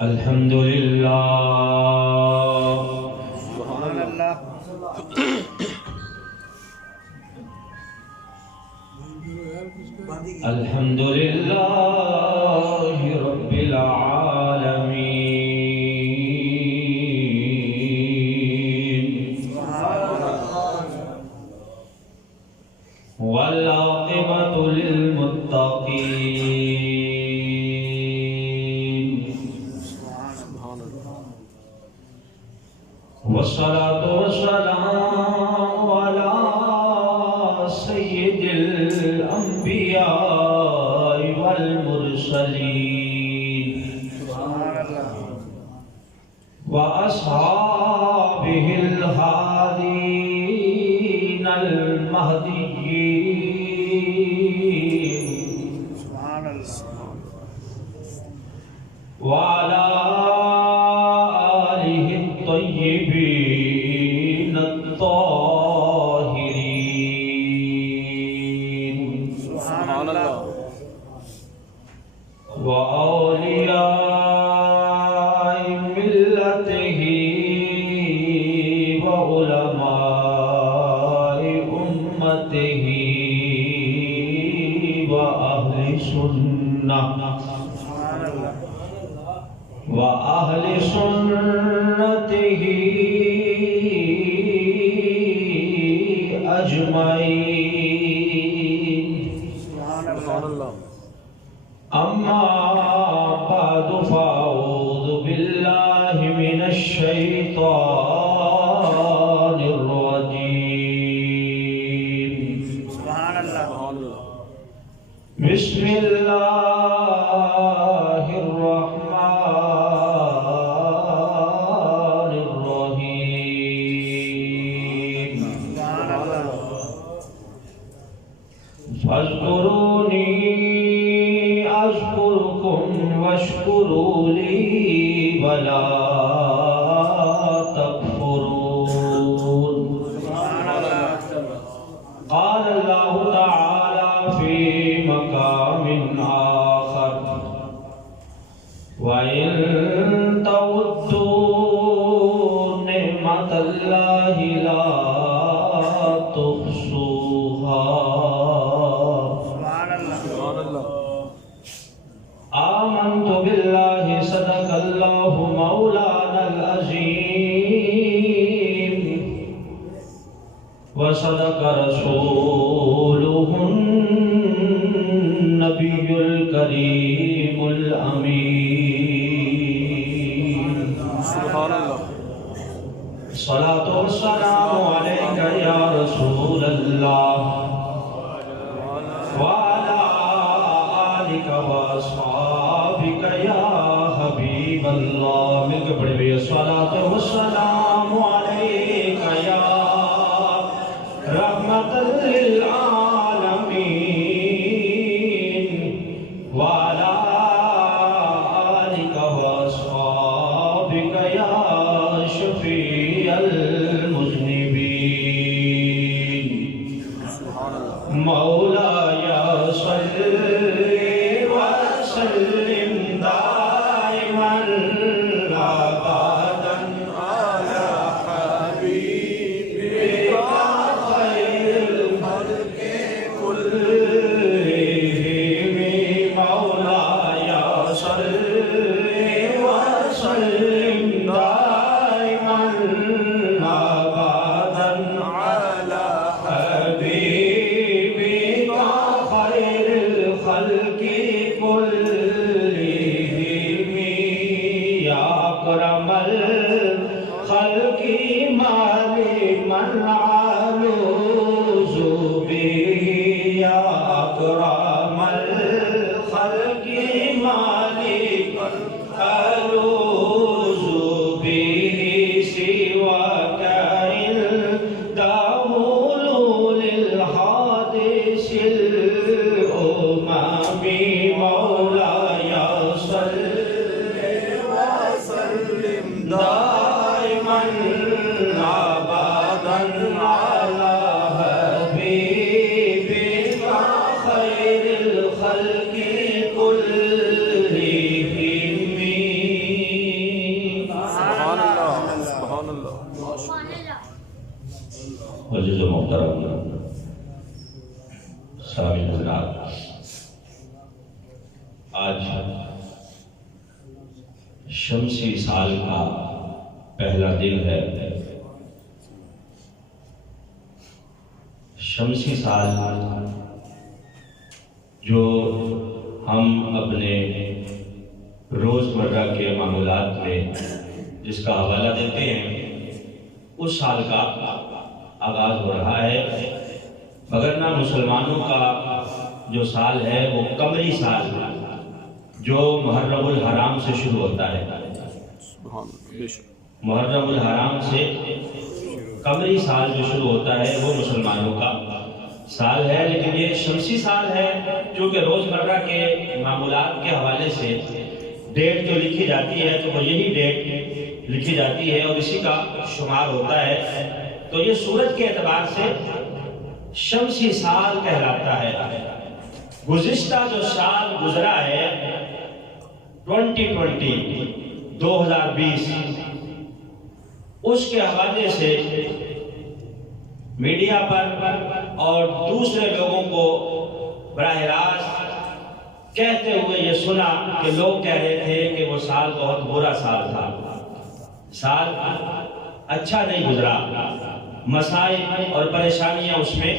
الحمد للہ سبحان اللہ الحمد للہ رب العالمین والعاقبۃ للمتقین والصلاة والسلام على سید الانبیاء والمرسلین واصحابہ الہادین المہدیین وعلى آلہ الطیبین الطاہرین سبحان اللہ وأولياء ملته وعلماء أمته وأهل سنة وأهل سنته أجمعين سبحان اللہ أما بعد فأعوذ بالله من الشيطان الرجيم سبحان اللہ بسم الله الرحمن الرحيم سبحان اللہ فاذكروني أذكركم واشكروا لي ولا تكفرون قال الله تعالى في مقام آخر وإن تعدوا نعمة الله لا تحصوها سبحان اللہ آمنت بالله صدق الله مولانا العظيم وصدق رسوله النبي الكريم الأمين سبحان اللہ الصلاة والسلام عليك يا رسول الله وعلى آلك وأصحابك يا حبيب الله مل کے پڑھے ہوئے الصلاة والسلام عليك يا رحمة للعالمين وعلى آلك وأصحابك يا شفيع المذنبين مولاي صل وسلم دائما أبدا على حبيبك خير الخلق كلهم مولاي صل وسلم دائما أبدا على حبيبك خير الخلق كلهم يا أكرم الخلق ما لمن علوز به يا أكرم الخلق ما لمن علوز به سواك داول للحادث الأمم مولاي صل وسلم دائما أبدا على حبيبك خير الخلق كلهم محترم سامعین حضرات، آج شمسی سال کا پہلا دن ہے۔ شمسی سال جو ہم اپنے روزمرہ کے معاملات میں جس کا حوالہ دیتے ہیں، اس سال کا آغاز ہو رہا ہے، مگر نہ مسلمانوں کا جو سال ہے وہ قمری سال جو محرم الحرام سے شروع ہوتا ہے۔ محرم الحرام سے قمری سال جو شروع ہوتا ہے وہ مسلمانوں کا سال ہے، لیکن یہ شمسی سال ہے جو کہ روزمرہ کے معمولات کے حوالے سے ڈیٹ جو لکھی جاتی ہے تو وہ یہی ڈیٹ لکھی جاتی ہے اور اسی کا شمار ہوتا ہے۔ تو یہ سورج کے اعتبار سے شمسی سال کہلاتا ہے۔ گزشتہ جو سال گزرا ہے 2020 اس کے حوالے سے میڈیا پر اور دوسرے لوگوں کو براہ راست کہتے ہوئے یہ سنا کہ لوگ کہہ رہے تھے کہ وہ سال بہت برا سال تھا، سال اچھا نہیں گزرا، مسائل اور پریشانیاں اس میں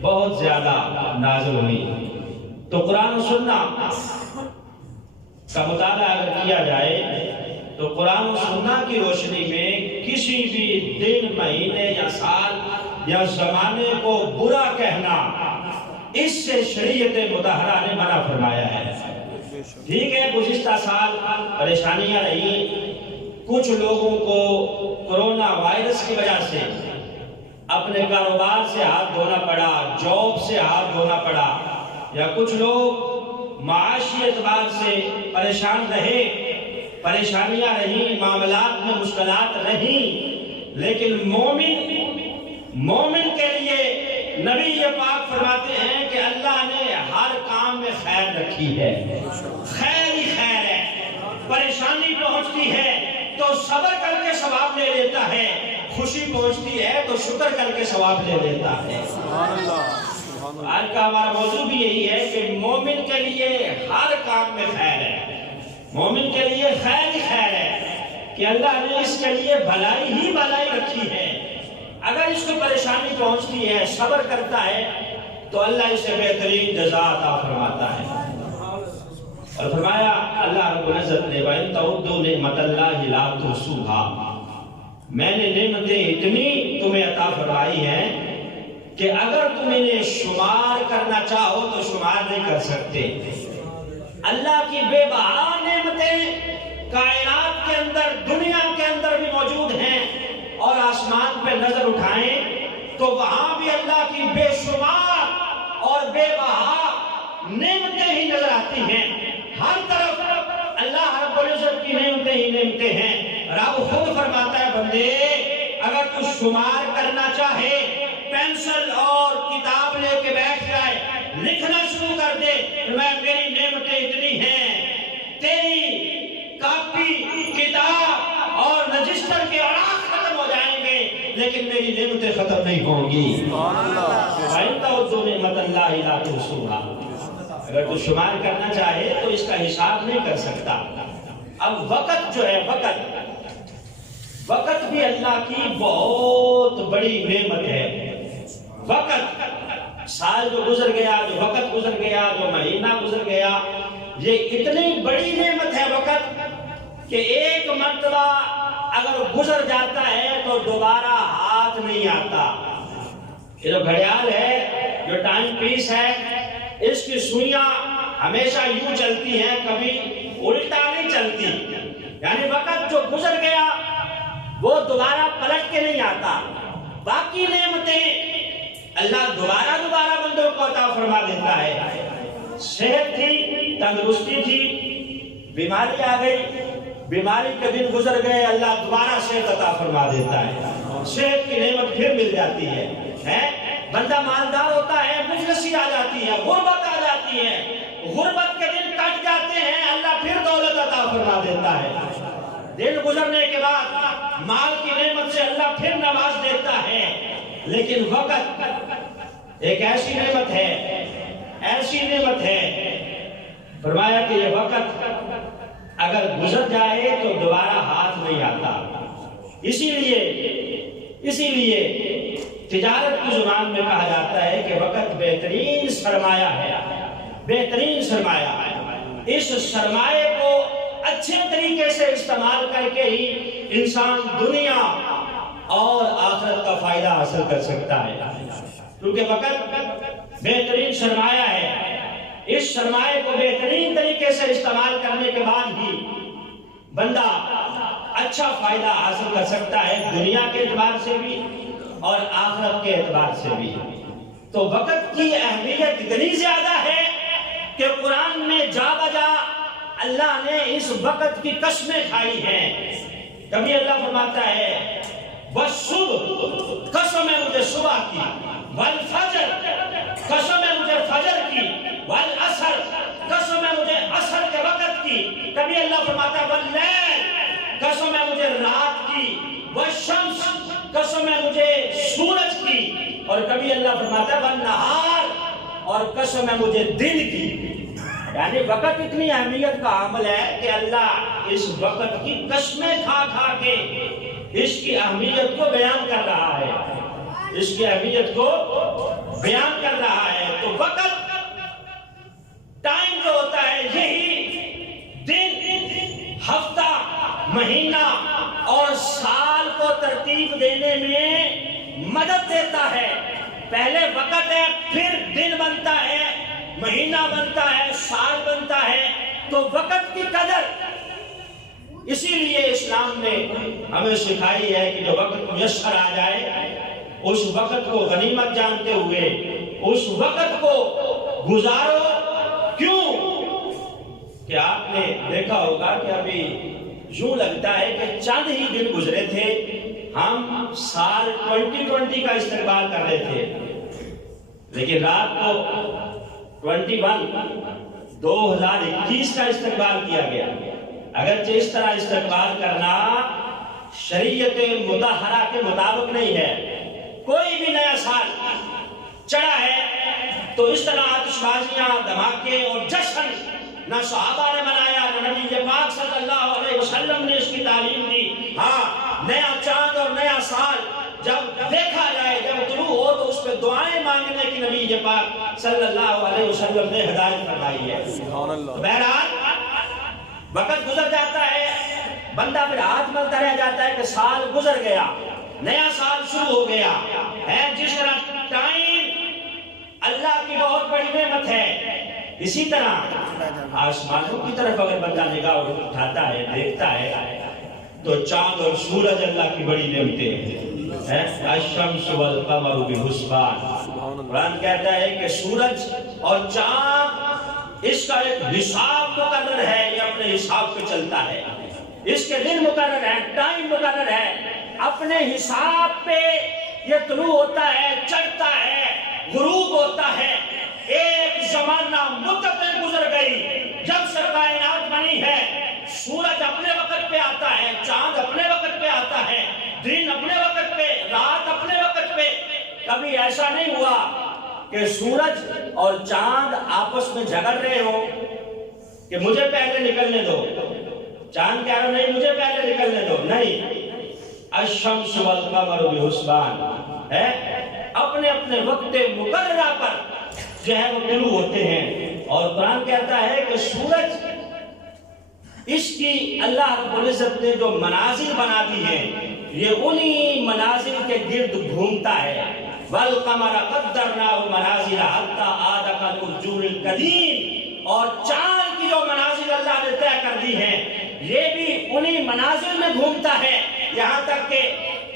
بہت زیادہ نازل ہوئی۔ تو قرآن و سنت کا مطالعہ اگر کیا جائے تو قرآن و سنت کی روشنی میں کسی بھی دن، مہینے یا سال یا زمانے کو برا کہنا، اس سے شریعت مطہرہ نے منع فرمایا ہے۔ ٹھیک ہے، گزشتہ سال پریشانیاں رہی، کچھ لوگوں کو کرونا وائرس کی وجہ سے اپنے کاروبار سے ہاتھ دھونا پڑا، جاب سے ہاتھ دھونا پڑا، یا کچھ لوگ معاشی اعتبار سے پریشان رہے، پریشانیاں رہیں، معاملات میں مشکلات رہیں، لیکن مومن کے لیے نبی یہ پاک فرماتے ہیں کہ اللہ نے ہر کام میں خیر رکھی ہے، خیر ہی خیر ہے۔ پریشانی پہنچتی ہے تو صبر کر کے ثواب لے لیتا ہے، خوشی پہنچتی ہے تو شکر کر کے ثواب لے لیتا ہے۔ آج کا ہمارا موضوع بھی یہی ہے کہ مومن کے لیے ہر کام میں خیر ہے، مومن کے لیے خیر ہی خیر ہے، کہ اللہ نے اس کے لیے بھلائی ہی بھلائی رکھی ہے۔ اگر اس کو پریشانی پہنچتی ہے، صبر کرتا ہے تو اللہ اسے بہترین جزا عطا فرماتا ہے۔ اور فرمایا اللہ رب العزت نے وَإِن تَعُدُّوا نِعْمَتَ اللَّهِ لَا تُحْصُوهَا، میں نے نعمتیں اتنی تمہیں عطا فرمائی ہیں کہ اگر تم انہیں شمار کرنا چاہو تو شمار نہیں کر سکتے۔ اللہ کی بے بہا نعمتیں کائنات کے اندر، دنیا کے اندر بھی موجود ہیں، اور آسمان پہ نظر اٹھائیں تو وہاں بھی اللہ کی بے شمار اور بے بہا نعمتیں ہی نظر آتی ہیں۔ ہر طرف اللہ رب العزت کی نعمتیں ہی نعمتیں ہیں۔ رب خود فرماتا ہے بندے اگر تو شمار کرنا چاہے، پینسل اور کتاب لے کے بیٹھ جائے، لکھنا شروع کر دے، میری نعمتیں اتنی ہیں، تیری کاپی، کتاب اور رجسٹر کے اوراق ختم ہو جائیں گے لیکن میری نعمتیں ختم نہیں ہوں گی۔ وَإِن تَعُدُّوا نِعْمَتَ اللَّهِ لَا تُحْصُوهَا، اگر تو شمار کرنا چاہے تو اس کا حساب نہیں کر سکتا۔ اب وقت جو ہے، وقت بھی اللہ کی بہت بڑی نعمت ہے۔ وقت، سال جو گزر گیا، جو وقت گزر گیا، جو مہینہ گزر گیا، یہ اتنی بڑی نعمت ہے وقت کہ ایک مرتبہ اگر گزر جاتا ہے تو دوبارہ ہاتھ نہیں آتا۔ یہ جو گھڑیال ہے، جو ٹائم پیس ہے، اس کی سوئیاں ہمیشہ یوں چلتی ہیں، کبھی الٹا نہیں چلتی۔ یعنی وقت جو گزر گیا وہ دوبارہ پلٹ کے نہیں آتا۔ باقی نعمتیں اللہ دوبارہ بندوں کو عطا فرما دیتا ہے۔ صحت تھی، تندرستی تھی، بیماری آ گئی، بیماری کے دن گزر گئے، اللہ دوبارہ صحت عطا فرما دیتا ہے، صحت کی نعمت پھر مل جاتی ہے۔ بندہ مالدار ہوتا ہے، مفلسی آ جاتی ہے، غربت آ جاتی ہے، غربت کے دن کٹ جاتے ہیں، اللہ پھر دولت عطا فرما دیتا ہے۔ دن گزرنے کے بعد مال کی نعمت سے اللہ پھر نواز دیتا ہے۔ لیکن وقت ایک ایسی نعمت ہے، فرمایا کہ یہ وقت اگر گزر جائے تو دوبارہ ہاتھ نہیں آتا۔ اسی لیے تجارت کی زبان میں کہا جاتا ہے کہ وقت بہترین سرمایہ ہے، بہترین سرمایہ ہے۔ اس سرمایہ کو اچھے طریقے سے استعمال کر کے ہی انسان دنیا اور آخرت کا فائدہ حاصل کر سکتا ہے، کیونکہ وقت بہترین سرمایہ ہے۔ اس سرمایہ کو بہترین طریقے سے استعمال کرنے کے بعد ہی بندہ اچھا فائدہ حاصل کر سکتا ہے، دنیا کے اعتبار سے بھی اور آخرت کے اعتبار سے بھی۔ تو وقت کی اہمیت اتنی زیادہ ہے کہ قرآن میں جا بجا اللہ نے اس وقت کی قسمیں کھائی ہیں۔ کبھی اللہ فرماتا ہے والصبح، قسم ہے مجھے صبح کی، والفجر، قسم ہے مجھے فجر کی، والعصر، قسم ہے مجھے عصر کے وقت کی۔ کبھی اللہ فرماتا ہے واللیل، قسم ہے مجھے رات کی، والشمس، قسم ہے مجھے سورج کی، اور کبھی اللہ فرماتا ہے والنہار، اور قسم ہے مجھے دن کی۔ یعنی وقت اتنی اہمیت کا عامل ہے کہ اللہ اس وقت کی قسمیں کھا کھا کے اس کی اہمیت کو بیان کر رہا ہے، اس کی اہمیت کو بیان کر رہا ہے۔ تو وقت، ٹائم جو ہوتا ہے، یہی دن، ہفتہ، مہینہ اور سال کو ترتیب دینے میں مدد دیتا ہے۔ پہلے وقت ہے، پھر دن بنتا ہے، مہینہ بنتا ہے، سال بنتا ہے۔ تو وقت کی قدر اسی لیے اسلام نے ہمیں سکھائی ہے کہ جو وقت میسر آ جائے اس وقت کو غنیمت جانتے ہوئے اس وقت کو گزارو۔ کیوں کہ آپ نے دیکھا ہوگا کہ ابھی یوں لگتا ہے کہ چند ہی دن گزرے تھے، ہم سال 2020 کا استقبال کر رہے تھے، لیکن رات کو 2021 کا استقبال کیا گیا۔ اگرچہ اس طرح استقبال کرنا شریعت مطہرہ کے مطابق نہیں ہے، کوئی بھی نیا سال چڑھا ہے تو اس طرح آتش بازیاں، دھماکے اور جشن نہ صحابہ نے منایا، نہ نبی پاک صلی اللہ علیہ وسلم نے اس کی تعلیم دی۔ ہاں، نیا چاند اور نیا سال جب دیکھا جائے، جب طلوع ہو تو اس پہ دعائیں مانگنے کی نبی پاک صلی اللہ علیہ وسلم نے ہدایت فرمائی ہے۔ بہرحال وقت گزر جاتا ہے، بندہ پھر ہاتھ ملتا رہ جاتا ہے کہ سال گزر گیا، نیا سال شروع ہو گیا ہے۔ جس طرح ٹائم اللہ کی بہت بڑی نعمت ہے، اسی طرح آسمانوں کی طرف اگر بندہ نگاہ اٹھاتا ہے، دیکھتا ہے، تو چاند اور سورج اللہ کی بڑی نعمتیں ہیں۔ الشمس والقمر بحسبان، قرآن کہتا ہے کہ سورج اور چاند اس کا ایک حساب مقرر ہے، یہ اپنے حساب پہ چلتا ہے، اس کے دن مقرر ہے، ٹائم مقرر ہے، اپنے حساب پہ یہ طلوع ہوتا ہے، چڑھتا ہے، غروب ہوتا ہے۔ ایک زمانہ مدتیں گزر گئی جب سے کائنات بنی ہے، سورج اپنے وقت پہ آتا ہے، چاند اپنے وقت پہ آتا ہے، دن اپنے وقت پہ، رات اپنے وقت پہ۔ کبھی ایسا نہیں ہوا کہ سورج اور چاند آپس میں جھگڑ رہے ہو کہ مجھے پہلے نکلنے دو، چاند کہہ رہا نہیں مجھے پہلے نکلنے دو، نہیں۔ الشمس والقمر بحسبان ہے، اپنے اپنے وقت مقررہ پر جو ہے وہ طلوع ہوتے ہیں۔ اور قرآن کہتا ہے کہ سورج، اس کی اللہ رب العزت نے جو منازل بنا دی ہیں، یہ انہی منازل کے گرد گھومتا ہے۔ وَالْقَمَرَ قَدَّرْنَاهُ مَنَازِلَ حَتَّى عَادَ كَالْعُرْجُونِ الْقَدِيمِ، اور چاند کی جو منازل اللہ نے طے کر دی ہیں، یہ بھی انہی منازل میں گھومتا ہے، یہاں تک کہ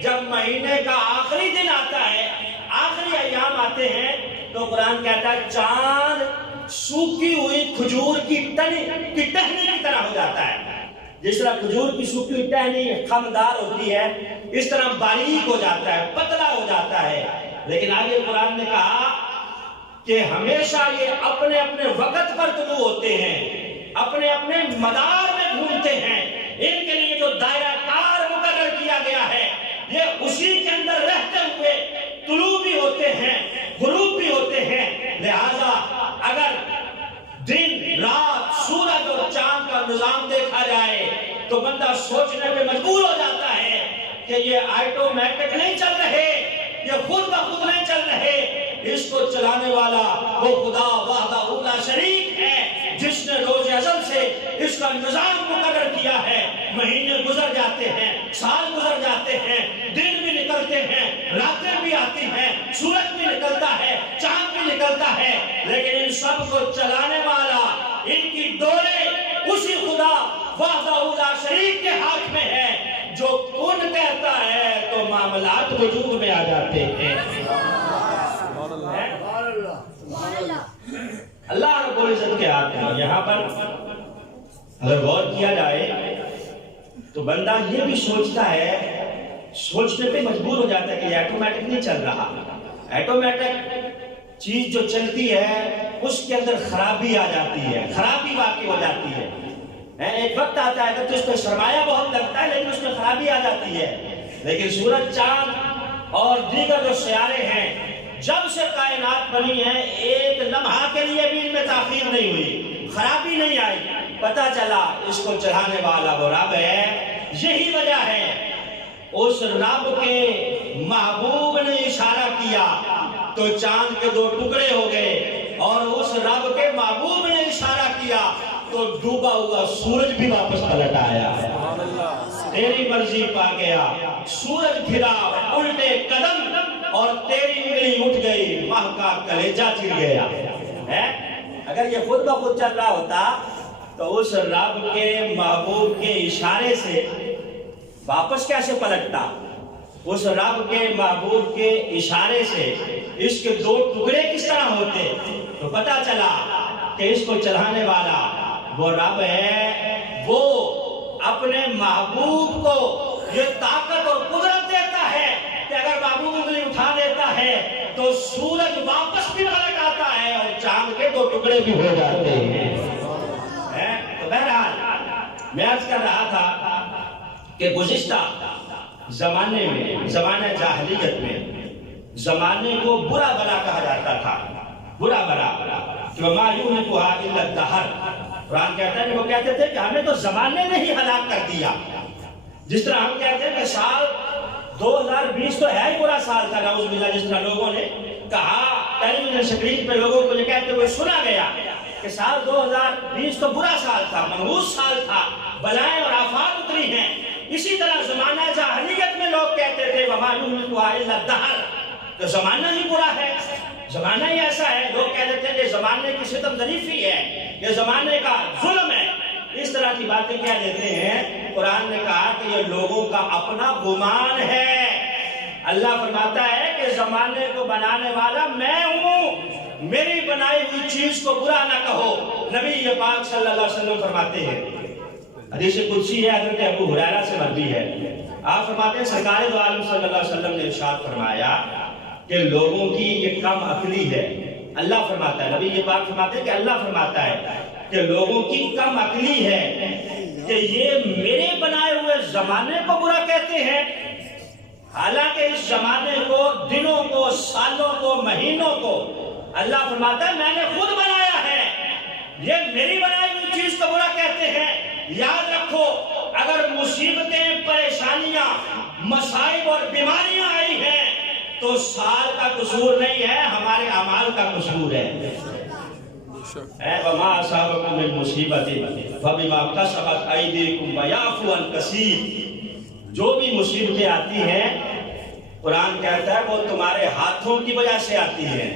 جب مہینے کا آخری دن آتا ہے، آخری ایام آتے ہیں، تو قرآن کہتا ہے چاند سوکھی ہوئی کھجور کی ٹہنی کی طرح ہو جاتا ہے۔ جس طرح کھجور کی سوکھی ہوئی ٹہنی خمدار ہوتی ہے، اس طرح باریک ہو جاتا ہے، پتلا ہو جاتا ہے۔ لیکن آگے قرآن نے کہا کہ ہمیشہ یہ اپنے اپنے وقت پر طلوع ہوتے ہیں، اپنے اپنے مدار میں گھومتے ہیں۔ ان کے لیے جو دائرہ کار مقرر کیا گیا ہے، یہ اسی کے اندر رہتے ہوئے طلوع نظام دیکھا جائے تو بندہ سوچنے پہ مجبور ہو جاتا ہے کہ یہ آٹومیٹک نہیں چل رہے، یہ خود بخود نہیں چل رہے، اس کو چلانے والا وہ خدا وحدہ لا شریک ہے جس نے روز ازل سے اس کا نظام مقرر کیا ہے۔ مہینے گزر جاتے ہیں، سال گزر جاتے ہیں، دن بھی نکلتے ہیں، راتیں بھی آتی ہیں، سورج بھی نکلتا ہے، چاند بھی نکلتا ہے، لیکن ان سب کو چلانے والا، ان کی ڈوریں اسی خدا وحدہ لا شریک کے ہاتھ میں ہے جو کن کہتا ہے تو معاملات وجود میں آ جاتے ہیں۔ اللہ رب العزت کے ہاتھ میں۔ یہاں پر اگر غور کیا جائے تو بندہ یہ بھی سوچتا ہے، سوچنے پہ مجبور ہو جاتا ہے کہ یہ آٹومیٹک نہیں چل رہا۔ آٹومیٹک چیز جو چلتی ہے اس کے اندر خرابی آ جاتی ہے، خرابی واقع ہو جاتی ہے۔ ایک وقت آتا ہے کہ اس پہ سرمایہ بہت لگتا ہے لیکن اس میں خرابی آ جاتی ہے۔ لیکن سورج، چاند اور دیگر جو سیارے ہیں، جب سے کائنات بنی ہے ایک لمحہ کے لیے بھی ان میں تاخیر نہیں ہوئی، خرابی نہیں آئی۔ پتہ چلا اس کو چلانے والا وہ رب ہے۔ یہی وجہ ہے اس رب کے محبوب نے اشارہ کیا تو چاند کے 2 ٹکڑے ہو گئے، اور اس رب کے محبوب نے اشارہ کیا تو ڈوبا ہوا سورج بھی واپس پلٹ آیا۔ تیری مرضی پا گیا، سورج پھرا الٹے قدم اور تیری انگلی اٹھ گئی، ماہ کا کلیجہ چڑ گیا۔ اگر یہ خود بخود چل رہا ہوتا تو اس رب کے محبوب کے اشارے سے واپس کیسے پلٹتا؟ اس رب کے محبوب کے اشارے سے اس کے 2 ٹکڑے کس طرح ہوتے؟ تو پتہ چلا کہ اس کو چلانے والا وہ رب ہے، وہ اپنے محبوب کو یہ طاقت اور قدرت دیتا ہے کہ اگر محبوب انگلی اٹھا دیتا ہے تو سورج واپس بھی پلٹ آتا ہے اور چاند کے 2 ٹکڑے بھی ہو جاتے ہیں۔ تو بہرحال میں عرض کر رہا تھا کہ گزشتہ زمانے میں، زمانہ جاہلیت میں، زمانے کو برا بلا کہا جاتا تھا، برا بلا کہ وَمَا يُهْلِكُهَا إِلَّا الدَّهْرُ۔ قرآن کہتا ہے، وہ کہتے تھے کہ ہمیں تو زمانے نے ہی ہلاک کر دیا۔ جس طرح ہم کہتے ہیں کہ سال 2020 تو ہے ہی برا سال تھا، نعوذ باللہ، جس طرح لوگوں نے کہا ٹیلی ویژن سکرین پہ لوگوں کو یہ کہتے ہوئے سنا گیا کہ سال 2020 تو برا سال تھا، منحوس سال تھا، بلائیں اور آفات اتری ہیں۔ اسی طرح زمانہ جاہلیت میں لوگ کہتے تھے وَمَا يُهْلِكُهَا إِلَّا الدَّهْرُ، کہ زمانہ ہی برا ہے، زمانہ ہی ایسا ہے۔ لوگ کہتے تھے کہ زمانے کی ستم ظریفی ہے، یہ زمانے کا ظلم ہے، اس طرح کی باتیں کہہ دیتے ہیں۔ قرآن نے کہا کہ یہ لوگوں کا اپنا گمان ہے۔ اللہ فرماتا ہے کہ زمانے کو بنانے والا میں ہوں، میری بنائی ہوئی چیز کو برا نہ کہو۔ نبی پاک صلی اللہ علیہ وسلم فرماتے ہیں، حدیث قدسی ہے، حضرت ابو ہریرہ سے مروی ہے، آپ فرماتے ہیں سرکار دو عالم صلی اللہ علیہ وسلم نے ارشاد فرمایا کہ لوگوں کی یہ کم عقلی ہے۔ اللہ فرماتا ہے، نبی پاک فرماتے ہیں کہ اللہ فرماتا ہے کہ لوگوں کی کم عقلی ہے کہ یہ میرے بنائے ہوئے زمانے کو برا کہتے ہیں، حالانکہ اس زمانے کو، دنوں کو، سالوں کو، مہینوں کو اللہ فرماتا ہے میں نے خود بنایا ہے، یہ میری بنائی ہوئی چیز کو برا کہتے ہیں۔ یاد رکھو، اگر مصیبتیں، پریشانیاں، مصائب اور بیماریاں آئی ہیں تو سال کا قصور نہیں ہے، ہمارے اعمال کا قصور ہے۔ وَمَا أَصَابَكُم مِّن مُّصِيبَةٍ فَبِمَا كَسَبَتْ أَيْدِيكُمْ وَيَعْفُو عَن كَثِيرٍ، جو بھی مصیبتیں آتی ہیں قرآن کہتا ہے وہ تمہارے ہاتھوں کی وجہ سے آتی ہیں۔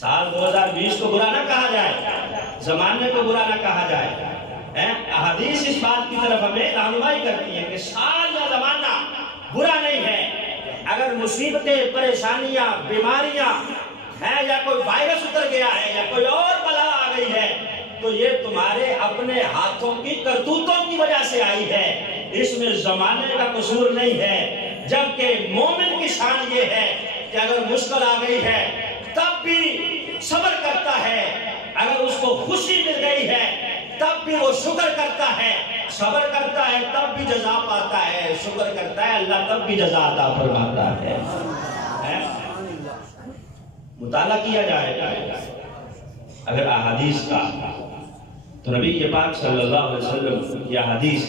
سال 2020 کو برا نہ کہا جائے، زمانے کو برا نہ کہا جائے۔ احادیث اس بات کی طرف ہمیں رہنمائی کرتی ہے کہ سال یا زمانہ برا نہیں ہے۔ اگر مصیبتیں، پریشانیاں، بیماریاں ہیں، یا کوئی وائرس اتر گیا ہے، یا کوئی اور بلا آ گئی ہے تو یہ تمہارے اپنے ہاتھوں کی کرتوتوں کی وجہ سے آئی ہے، اس میں زمانے کا قصور نہیں ہے۔ جبکہ مومن کی شان یہ ہے کہ اگر مشکل آ گئی ہے تب بھی صبر کرتا ہے، اگر اس کو خوشی مل گئی ہے تب بھی وہ شکر کرتا ہے، صبر کرتا ہے تب بھی جزا پاتا ہے، شکر کرتا ہے اللہ تب بھی جزا عطا فرماتا ہے۔ مطالعہ کیا جائے اگر احادیث کا تو نبی پاک صلی اللہ علیہ وسلم کی حدیث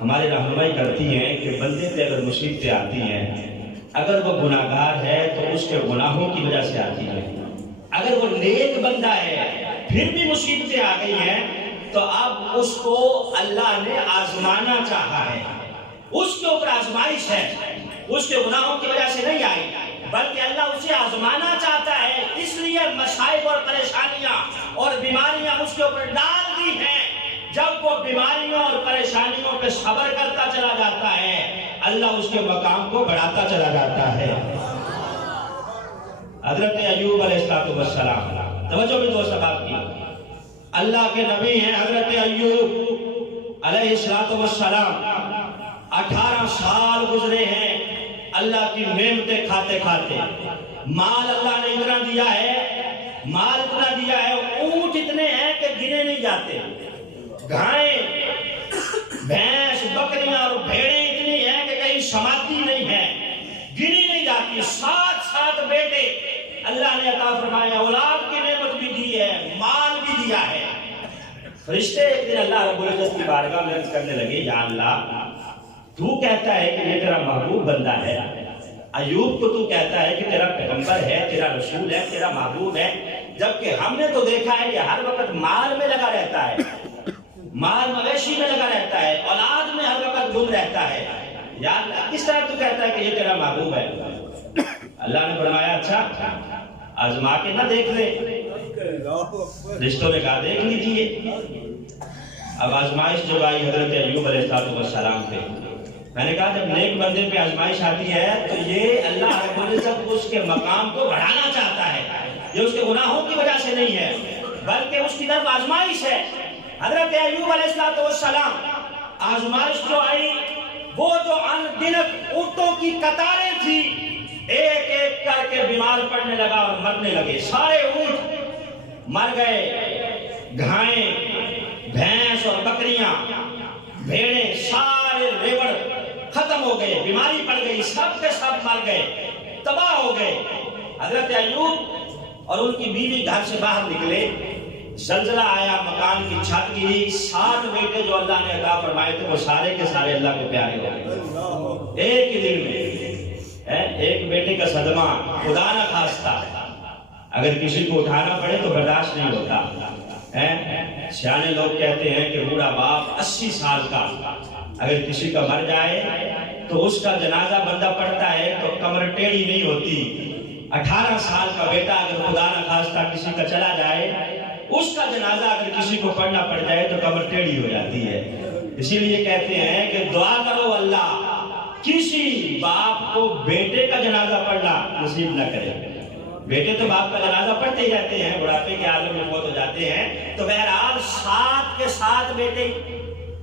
ہماری رہنمائی کرتی ہیں کہ بندے پہ اگر مصیبتیں آتی ہیں، اگر وہ گناہ گار ہے تو اس کے گناہوں کی وجہ سے آتی ہے، اگر وہ نیک بندہ ہے پھر بھی مصیبتیں آ گئی ہیں تو اب اس کو اللہ نے آزمانا چاہا ہے، اس کے اوپر آزمائش ہے، اس کے گناہوں کی وجہ سے نہیں آئی بلکہ اللہ اسے آزمانا چاہتا ہے، اس لیے مصائب اور پریشانیاں اور بیماریاں اس کے اوپر ڈال دی ہیں۔ جب وہ بیماریوں اور پریشانیوں پہ صبر کرتا چلا جاتا ہے، اللہ اس کے مقام کو بڑھاتا چلا جاتا ہے۔ حضرت ایوب علیہ السلام، توجہ بھی دوست آپ کی، اللہ کے نبی ہیں حضرت ایوب علیہ السلام، 18 سال گزرے ہیں اللہ کی نعمتیں کھاتے کھاتے، مال اللہ نے اتنا دیا ہے، مال اتنا دیا ہے، اونٹ اتنے ہیں کہ گنے نہیں جاتے، گائیں بھینس بکریاں اور بھیڑیں اتنی ہیں کہ کہیں سماتی نہیں ہیں، گنی نہیں جاتی، 7 بیٹے اللہ نے عطا فرمایا، اولاد کی نعمت بھی دی ہے، مال بھی دیا ہے۔ فرشتے ایک دن اللہ رب العزت کی بارگاہ میں عرض کرنے لگے، یا اللہ تو کہتا ہے کہ یہ تیرا محبوب بندہ ہے، ایوب کو تو کہتا ہے کہ تیرا پیغمبر ہے، تیرا رسول ہے، تیرا محبوب ہے، جبکہ ہم نے تو دیکھا ہے کہ ہر وقت مال میں لگا رہتا ہے، مال مویشی میں لگا رہتا ہے، اولاد میں ہر وقت گم رہتا ہے، یا اللہ کس طرح تو کہتا ہے کہ یہ تیرا محبوب ہے؟ اللہ نے فرمایا اچھا آزما کے نہ دیکھ لے، رشتوں نے کہا دیکھ لیجیے۔ اب آزمائش جب آئی حضرت ایوب علیہ السلام پہ، میں نے کہا جب نیک بندے پہ آزمائش آتی ہے تو یہ اللہ رب العزت اس کے مقام کو بڑھانا چاہتا ہے، یہ اس کے گناہوں کی وجہ سے نہیں ہے بلکہ اس کی طرف آزمائش ہے۔ حضرت ایوب علیہ السلام آزمائش جو آئی، وہ جو ان گنت اونٹوں کی قطاریں تھی، ایک ایک کر کے بیمار پڑنے لگا اور مرنے لگے، سارے اونٹ مر گئے، گھائیں بھینس اور بکریاں بھیڑیں سارے ریوڑ ختم ہو گئے، بیماری پڑ گئی، سب کے سب مر گئے، تباہ ہو گئے۔ حضرت ایوب اور ان کی بیوی گھر سے باہر نکلے، زلزلہ آیا، مکان کی چھت گری، 7 بیٹے جو اللہ نے عطا فرمائے تھے وہ سارے کے سارے اللہ کے پیارے ہو گئے ایک ہی دن میں۔ ایک بیٹے کا صدمہ خدا نہ خواستہ اگر کسی کو اٹھانا پڑے تو برداشت نہیں ہوتا۔ سیانے لوگ کہتے ہیں کہ بوڑھا باپ 80 سال کا اگر کسی کا مر جائے تو اس کا جنازہ بندہ پڑھتا ہے تو کمر ٹیڑھی نہیں ہوتی، 18 سال کا بیٹا اگر خدا نہ خواستہ کسی کا چلا جائے، اس کا جنازہ اگر کسی کو پڑھنا پڑ جائے تو کمر ٹیڑھی ہو جاتی ہے۔ اسی لیے کہتے ہیں کہ دعا کرو اللہ کسی باپ کو بیٹے کا جنازہ پڑھنا نصیب نہ کرے۔ بیٹے تو باپ کا جنازہ پڑھتے ہی رہتے ہیں، بڑھاپے کے عالم میں فوت ہو جاتے ہیں، تو بہرحال 7 کے 7 بیٹے،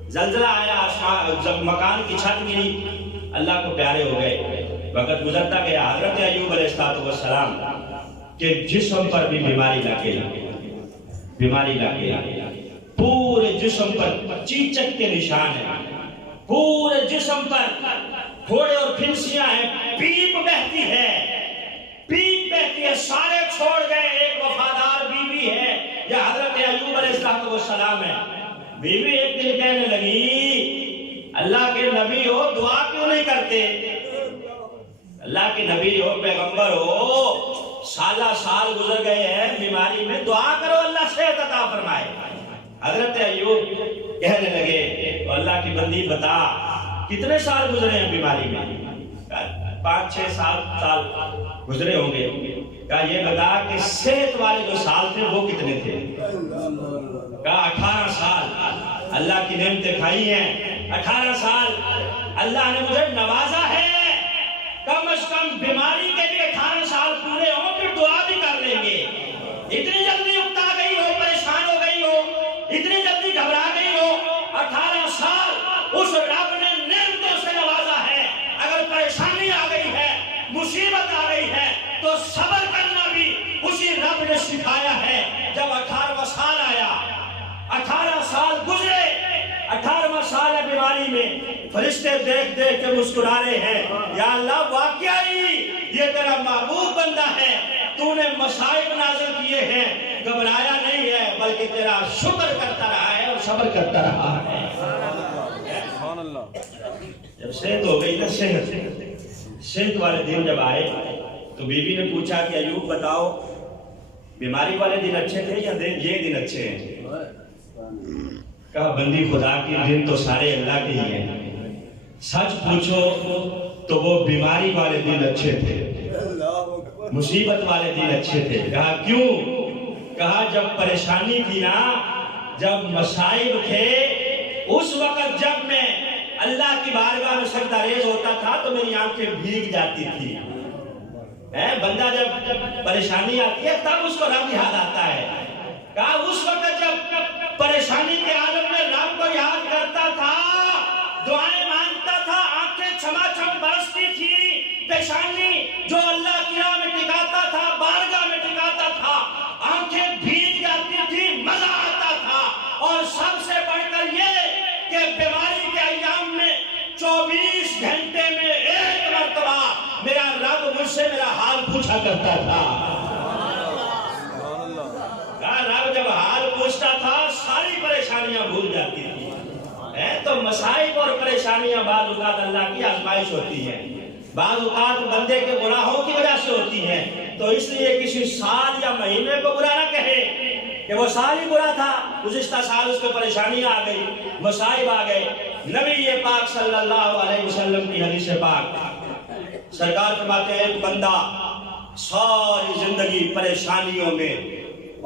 زلزلہ آیا، جب مکان کی چھت گری، اللہ کو پیارے ہو گئے، وقت گزرتا گیا۔ حضرت ایوب علیہ السلام کے جسم پر بھی بیماری لگے، بیماری لگے، پورے جسم پر چیچک کے نشان ہیں، پورے جسم پر گھوڑے اور پھنسیاں ہیں، پیپ بہتی ہے، پیپ بہتی ہے، سارے چھوڑ گئے، ایک وفادار بیوی ہے، یہ حضرت ایوب علیہ السلام ہے۔ بیوی ایک دن کہنے لگی اللہ کے نبی ہو دعا کیوں نہیں کرتے؟ اللہ کے نبی ہو، پیغمبر ہو، سالہ سال گزر گئے ہیں بیماری میں، دعا کرو اللہ صحت عطا فرمائے۔ حضرت ایوب کہنے لگے اللہ کی بندی بتا کتنے سال گزرے ہیں بیماری میں؟ 5-6 سال گزرے ہوں گے۔ کہا یہ بتا کہ صحت والے جو سال تھے وہ کتنے تھے؟ کہا 18 سال اللہ کی نعمتیں کھائی ہیں، 18 سال اللہ نے مجھے نوازا ہے، کم از کم بیماری کے بھی 18 سال پورے ہوں پھر دعا بھی کر لیں گے۔ اتنی جلدی اکتا گئی ہو، پریشان ہو گئی ہو، اتنی جلدی گھبرا گئی ہو، 18 سال اس رب نے نعمتوں سے نوازا ہے۔ اگر پریشانی آ گئی ہے، مصیبت آ گئی ہے تو صبر کرنا بھی اسی رب نے سکھایا ہے۔ جب 18واں سال آیا، 18 سال گزرے، 18واں سال ہے بیماری میں، فرشتے دیکھ دیکھ کے مسکرا رہے ہیں، یا اللہ واقعی یہ تیرا محبوب بندہ ہے، تو نے مصائب نازل کیے ہیں گھبرایا نہیں ہے، بلکہ تیرا شکر کرتا رہا ہے اور صبر کرتا رہا ہے۔ سبحان اللہ۔ جب صحت ہو گئی نا، صحت والے دن جب آئے تو بیوی نے پوچھا کہ ایوب بتاؤ بیماری والے دن اچھے تھے یا یہ دن اچھے ہیں؟ کہا بندی خدا کے دن تو سارے اللہ کے ہی ہیں، سچ پوچھو تو وہ بیماری والے دن اچھے تھے، مصیبت والے دن اچھے تھے۔ کہا کیوں؟ کہا جب پریشانی تھی نا، جب مصائب تھے، اس وقت جب میں اللہ کی بارگاہ میں سجدہ ریز ہوتا تھا تو میری آنکھیں بھیگ جاتی تھی۔ بندہ جب پریشانی آتی ہے تب اس کو رب یاد آتا ہے۔ کہا اس وقت جب پریشانی کے عالم میں رب کو یاد کرتا تھا، دعائیں مانگتا تھا، آنکھیں چھما چھم برستی تھی، پیشانی جو اللہ کی راہ میں ٹکاتا تھا، بارگاہ میں ٹکاتا تھا، آنکھیں بھیگ جاتی تھی، مزہ آتا تھا۔ اور سب سے بڑھ کر یہ کہ بیماری کے ایام میں 24 گھنٹے میں ایک مرتبہ میرا رب مجھ سے میرا حال پوچھا کرتا تھا۔ رب جب حال پوچھتا تھا ساری پریشانیاں بھول جاتی تھی۔ تو مصائب اور پریشانیاں بعض اوقات اللہ کی آزمائش ہوتی ہیں، بعض اوقات بندے کے گناہوں کی وجہ سے ہوتی ہیں۔ تو اس لیے کسی سال یا مہینے کو برا نہ کہے کہ وہ سال ہی برا تھا، گزشتہ سال اس کو پریشانیاں آ گئی، مصائب آ گئے۔ نبی پاک صلی اللہ علیہ وسلم کی حدیث پاک سرکار فرماتے ہیں ایک بندہ ساری زندگی پریشانیوں میں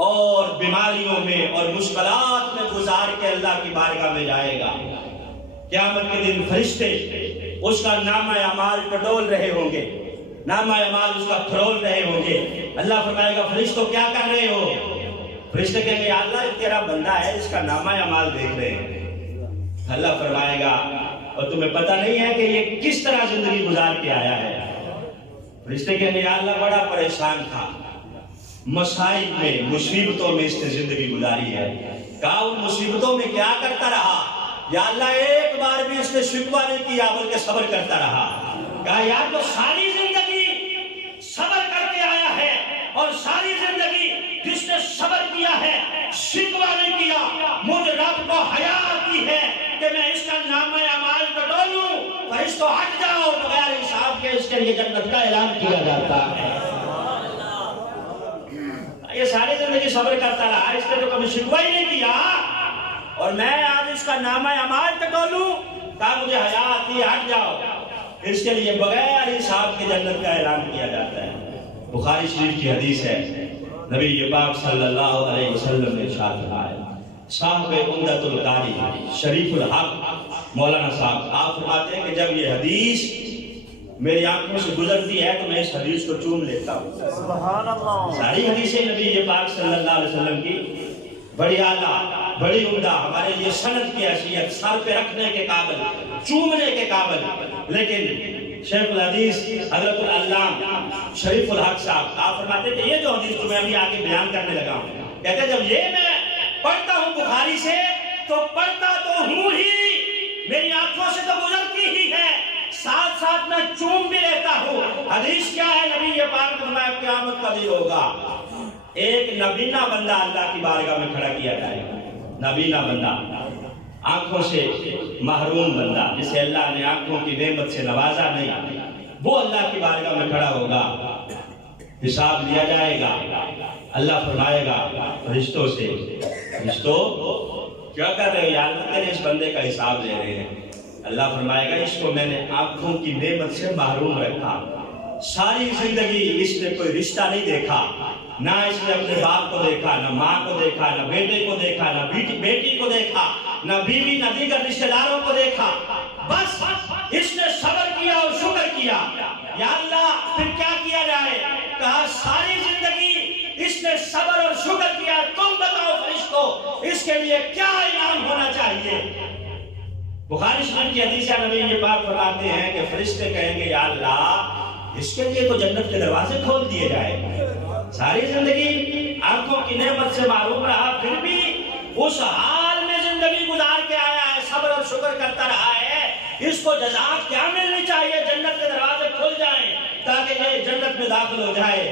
اور بیماریوں میں اور مشکلات میں گزار کے اللہ کی بارگاہ میں جائے گا، قیامت کے دن فرشتے اس کا نامہ اعمال ٹٹول رہے ہوں گے، نامہ اعمال اس کا پھرول رہے ہوں گے۔ اللہ فرمائے گا فرشتوں کیا کر رہے ہو؟ فرشتے کہیں گے یا اللہ تیرا بندہ ہے، اس کا نامہ اعمال دیکھ رہے ہیں۔ اللہ فرمائے گا اور تمہیں پتہ نہیں ہے کہ یہ کس طرح زندگی گزار کے آیا ہے؟ فرشتے کہیں گے یا اللہ بڑا پریشان تھا، مصائب میں مصیبتوں میں اس نے زندگی گزاری ہے۔ کہا ان مصیبتوں میں کیا کرتا رہا؟ یا اللہ ایک بار بھی اس نے شکوہ نہیں کیا بلکہ صبر کرتا رہا۔ کہا یا تو ساری زندگی صبر کر کے آیا ہے اور ساری زندگی جس نے صبر کیا ہے شکوہ نہیں کیا، مجھ رب کو حیا آتی ہے کہ میں اس کا نامہ اعمال ٹٹولوں، فرشتوں ہٹ جاؤ، بغیر حساب کے اس کے لیے جنت کا اعلان کیا جاتا ہے۔ یہ ساری زندگی صبر کرتا رہا، اس نے تو کبھی شکوہ ہی نہیں کیا، اور میں آج اس کا نامہ اعمال ٹٹولوں، کہا مجھے حیا آتی ہے، ہٹ جاؤ، اس کے لیے بغیر حساب کے جنت کا اعلان کیا جاتا ہے۔ بخاری شریف کی حدیث ہے، نبی پاک صلی اللہ علیہ وسلم نے ارشاد فرمایا، صاحب عمدۃ القاری شریف الحق مولانا صاحب آپ فرماتے ہیں کہ جب یہ حدیث میری آنکھوں سے گزرتی ہے تو میں اس حدیث کو چوم لیتا ہوں۔ سبحان اللہ۔ ساری حدیثیں نبی پاک صلی اللہ علیہ وسلم کی بڑی اعلیٰ، بڑی عمدہ، ہمارے لیے سند کی حیثیت، سر پہ رکھنے کے قابل، چومنے کے قابل، لیکن شیخ الحدیث حضرت العلامہ شریف الحق صاحب آپ فرماتے کہ یہ جو حدیث تمہیں ابھی آگے بیان کرنے لگا ہوں، کہتے ہیں جب یہ میں پڑھتا ہوں بخاری سے تو پڑھتا تو ہوں ہی، میری آنکھوں سے تو گزرتی ہی ہے، ساتھ ساتھ میں چوم بھی لیتا ہوں۔ حدیث کیا ہے؟ نبی پاک نے فرمایا قیامت کا دن ہوگا، ایک نبینا بندہ اللہ کی بارگاہ میں کھڑا کیا جائے گا، نبینا بندہ، آنکھوں سے محروم بندہ جسے اللہ نے آنکھوں کی نعمت سے نوازا نہیں، وہ اللہ کی بارگاہ میں کھڑا ہوگا، حساب لیا جائے گا۔ اللہ فرمائے گا فرشتوں سے، فرشتوں کیا کر رہے ہو یا اللہ تیرے اس بندے کا حساب لے رہے ہیں؟ اللہ فرمائے گا اس کو میں نے آنکھوں کی نعمت سے محروم رکھا، ساری زندگی اس نے کوئی رشتہ نہیں دیکھا، نہ اس نے اپنے باپ کو دیکھا، نہ ماں کو دیکھا، نہ بیٹے کو دیکھا، نہ بیٹی کو دیکھا، نہ بیوی، نہ دیگر رشتہ داروں کو دیکھا، بس اس نے صبر کیا اور شکر کیا۔ یا اللہ پھر کیا کیا جائے؟ کہا ساری زندگی اس نے صبر اور شکر کیا، تم بتاؤ فرشتوں اس کے لیے کیا انعام ہونا چاہیے؟ بخاری شریف کی حدیث ہے، نبی پاک فرماتے ہیں کہ فرشتے کہیں گے یا اللہ اس کے لیے تو جنت کے دروازے کھول دیے جائے، ساری زندگی آنکھوں کی نعمت سے معروم رہا، پھر بھی اس حال میں زندگی گزار کے آیا ہے، صبر اور شکر کرتا رہا ہے، اس کو جزا کیا ملنی چاہیے؟ جنت کے دروازے کھل جائیں تاکہ یہ جنت میں داخل ہو جائے۔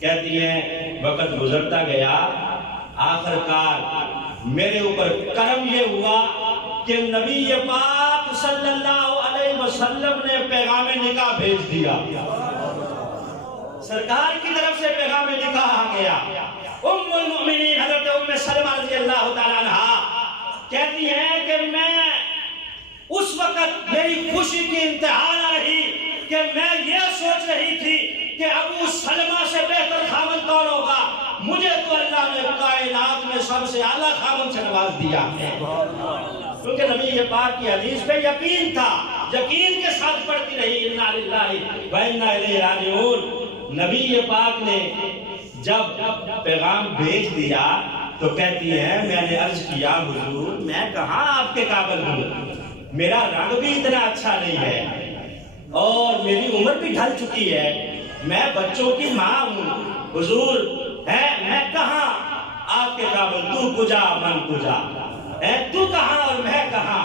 کہتی ہیں وقت گزرتا گیا، آخر کار میرے اوپر کرم یہ ہوا کہ نبی پاک صلی اللہ علیہ وسلم نے پیغام نکاح بھیج دیا، سرکار کی طرف سے پیغام نکاح آ گیا۔ ام المؤمنین حضرت ام سلمہ رضی اللہ تعالیٰ عنہ کہتی ہیں کہ میں اس وقت میری خوشی کی انتہا نہ رہی کہ میں یہ سوچ رہی تھی کہ ابو سلمہ سے بہتر خاوند کون ہوگا، مجھے تو اللہ نے کائنات میں سب سے اعلیٰ خاوند سے نواز دیا ہے، کیونکہ نبی پاک کی حدیث پہ یقین تھا، یقین کے ساتھ پڑھتی رہی انا للہ و انا الیہ راجعون۔ نبی پاک نے جب پیغام بھیج دیا تو کہتی ہے میں نے عرض کیا حضور میں کہاں آپ کے قابل ہوں، میرا رنگ بھی اتنا اچھا نہیں ہے اور میری عمر بھی ڈھل چکی ہے، میں بچوں کی ماں ہوں حضور، میں کہاں آپ کے قابل، تو کجا من کجا، تو کہاں اور میں کہاں،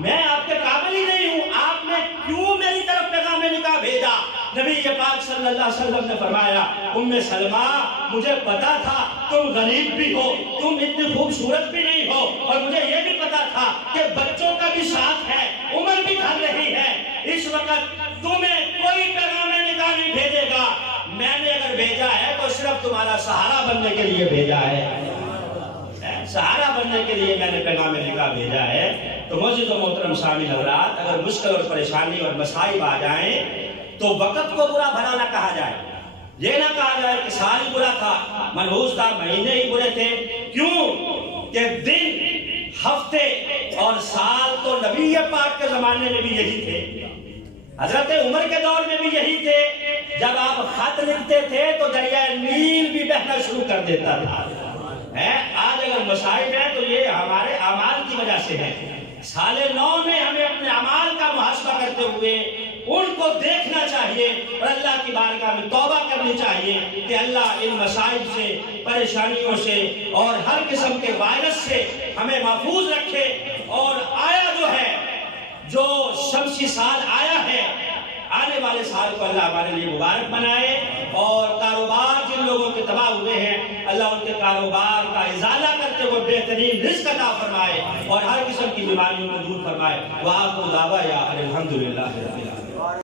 میں آپ کے قابل ہی نہیں ہوں، آپ نے کیوں میری طرف پیغام نکاح بھیجا؟ نبی پاک صلی اللہ علیہ وسلم نے فرمایا ام سلمہ مجھے پتا تھا تم غریب بھی ہو، تم اتنی خوبصورت بھی نہیں ہو، اور مجھے یہ بھی پتا تھا کہ بچوں کا بھی ساتھ ہے، عمر بھی ڈھل رہی ہے، اس وقت تمہیں کوئی پیغام نکاح نہیں بھیجے گا، میں نے اگر بھیجا ہے تو صرف تمہارا سہارا بننے کے لیے بھیجا ہے، سہارا بننے کے لیے میں نے پیغام نکاح بھیجا ہے۔ تو معزز و محترم سامعین حضرات، اگر مشکل اور پریشانی اور مصائب آ جائیں تو وقت کو برا بھلا نہ کہا جائے، یہ نہ کہا جائے کہ سال ہی برا تھا، منحوس تھا، مہینے ہی برے تھے، کیوں کہ دن، ہفتے اور سال تو نبی پاک کے زمانے میں بھی یہی تھے، حضرت عمر کے دور میں بھی یہی تھے، جب آپ خط لکھتے تھے تو دریائے نیل بھی بہنا شروع کر دیتا تھا۔ آج اگر مصائب ہیں تو یہ ہمارے اعمال کی وجہ سے ہے، سال نو میں ہمیں اپنے اعمال کا محاسبہ کرتے ہوئے ان کو دیکھنا چاہیے اور اللہ کی بارگاہ میں توبہ کرنی چاہیے کہ اللہ ان مصائب سے، پریشانیوں سے اور ہر قسم کے وائرس سے ہمیں محفوظ رکھے، اور آیا جو شمسی سال آیا ہے، آنے والے سال کو اللہ ہمارے لیے مبارک بنائے، اور کاروبار جن لوگوں کے تباہ ہوئے ہیں اللہ ان کے کاروبار کا ازالہ کرتے ہوئے بہترین رزق عطا فرمائے اور ہر قسم کی بیماریوں کو دور فرمائے۔ وآخر دعوانا الحمدللہ رب العالمین۔